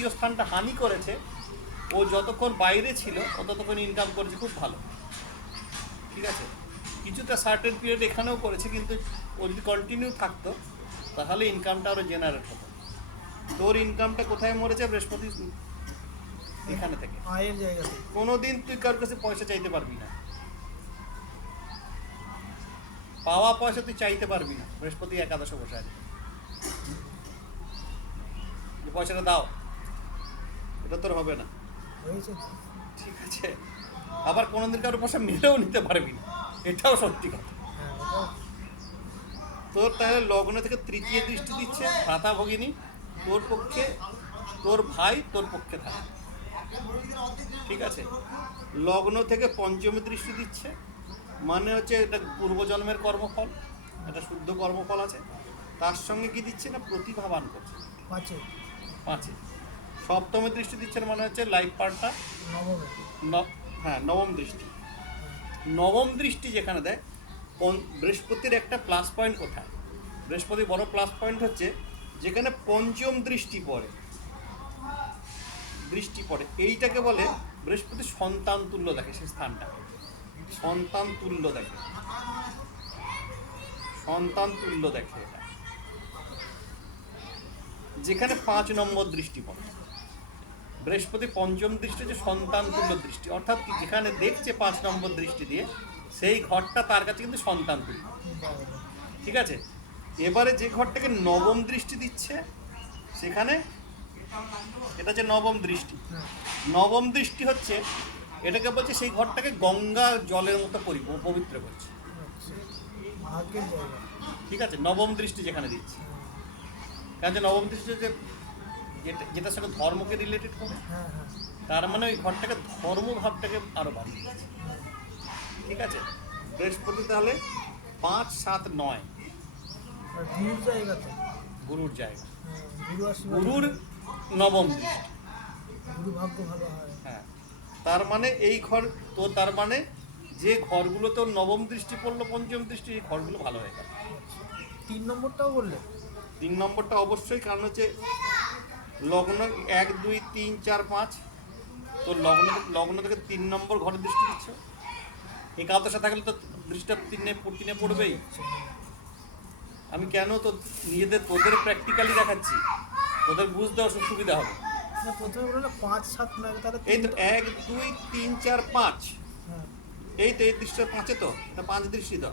তৃতীয় স্থানটা হানি করেছে, ও যতক্ষণ বাইরে ছিল ও ততক্ষণ ইনকাম করেছে খুব ভালো, ঠিক আছে। কিছুটা সার্টেন পিরিয়ড এখানেও করেছে, কিন্তু ও যদি কন্টিনিউ থাকতো তাহলে ইনকামটা আরও জেনারেট হতো। তোর ইনকামটা কোথায় মরেছে? বৃহস্পতি এখানে থেকে। আয়ের জায়গাতে কোনোদিন তুই কার কাছে পয়সা চাইতে পারবি না, পাওয়া পয়সা তুই চাইতে পারবি না। বৃহস্পতি একাদশে বসে আছে, যে পয়সাটা দাও, এটা তোর হবে না, হয়েছে। ঠিক আছে। আবার কোনোদিন কারো পয়সা মেরেও নিতে পারবি না, এটাও সত্যি কথা। হ্যাঁ, ওটাও তোর তাহলে লগ্ন থেকে তৃতীয় দৃষ্টি দিচ্ছে ভ্রাতা ভগিনী, তোর পক্ষে তোর ভাই তোর পক্ষে থাকে, ঠিক আছে। লগ্ন থেকে পঞ্চমী দৃষ্টি দিচ্ছে, মানে হচ্ছে এটা পূর্বজন্মের কর্মফল, এটা শুদ্ধ কর্মফল আছে। তার সঙ্গে কি দিচ্ছে না, প্রতিভাবান করছে পাঁচে, পাঁচে। সপ্তমী দৃষ্টি দিচ্ছেন, মানে হচ্ছে লাইফ পার্টনার। নবমে। হ্যাঁ, নবম দৃষ্টি। নবম দৃষ্টি যেখানে দেয়, বৃহস্পতির একটা প্লাস পয়েন্ট কোথায়? বৃহস্পতির বড় প্লাস পয়েন্ট হচ্ছে যেখানে পঞ্চম দৃষ্টি পড়ে, এইটাকে বলে বৃহস্পতি সন্তান তুল্য দেখে, সেই স্থানটা সন্তান তুল্য দেখে, সন্তান তুল্য দেখে এটা। যেখানে 5 নম্বর দৃষ্টি পড়ে, বৃহস্পতি পঞ্চম দৃষ্টি হচ্ছে সন্তান তুল্য দৃষ্টি, অর্থাৎ যেখানে দেখছে 5 নম্বর দৃষ্টি দিয়ে, সেই ঘরটা তার কাছে কিন্তু সন্তান তুল্য, ঠিক আছে। এবারে যে ঘরটাকে নবম দৃষ্টি দিচ্ছে সেখানে, এটা হচ্ছে নবম দৃষ্টি। নবম দৃষ্টি হচ্ছে, এটাকে বলছে সেই ঘরটাকে গঙ্গা জলের মতো পবিত্র করছে, ভাগ্যের জায়গা। ঠিক আছে। নবম দৃষ্টি যেখানে দিচ্ছে, কারণ যে নবম দৃষ্টি হচ্ছে যেটার সঙ্গে ধর্মকে রিলেটেড করে, হ্যাঁ, হ্যাঁ, তার মানে ওই ঘরটাকে ধর্মভাবটাকে আরো বাড়িয়ে দিচ্ছে, ঠিক আছে। বৃহস্পতি তাহলে 5, 7, 9 আর গুরুর জায়গাতে। গুরুর জায়গা, গুরু আশীর্বাদ, গুরুর নবম দৃষ্টি, গুরু ভাগ্য ভালো হয়। হ্যাঁ। তার মানে এই ঘর তো, তার মানে যে ঘরগুলো তো নবম দৃষ্টি পড়লো, পঞ্চম দৃষ্টি, এই ঘরগুলো ভালো হয়ে গেল। 3 নম্বরটাও বললে? 3 নম্বরটা অবশ্যই, কারণ হচ্ছে লগ্ন 1, 2, 3, 4, 5, তো লগ্ন থেকে 3 নম্বর ঘরের দৃষ্টি দিচ্ছে। একাদশে থাকলে তো দৃষ্টিটা 3-এ পড়বেই। আমি কেন তো তোদের প্র্যাকটিক্যালি দেখাচ্ছি, তোদের বুঝতে সুবিধা হবে। না, প্রথমে বললো 5, 7, 9, তাহলে এই তো 1, 2, 3, 4, 5, হ্যাঁ, এই তো এই দৃষ্টিটা 5-এ, তো এটা 5 দৃষ্টি তো,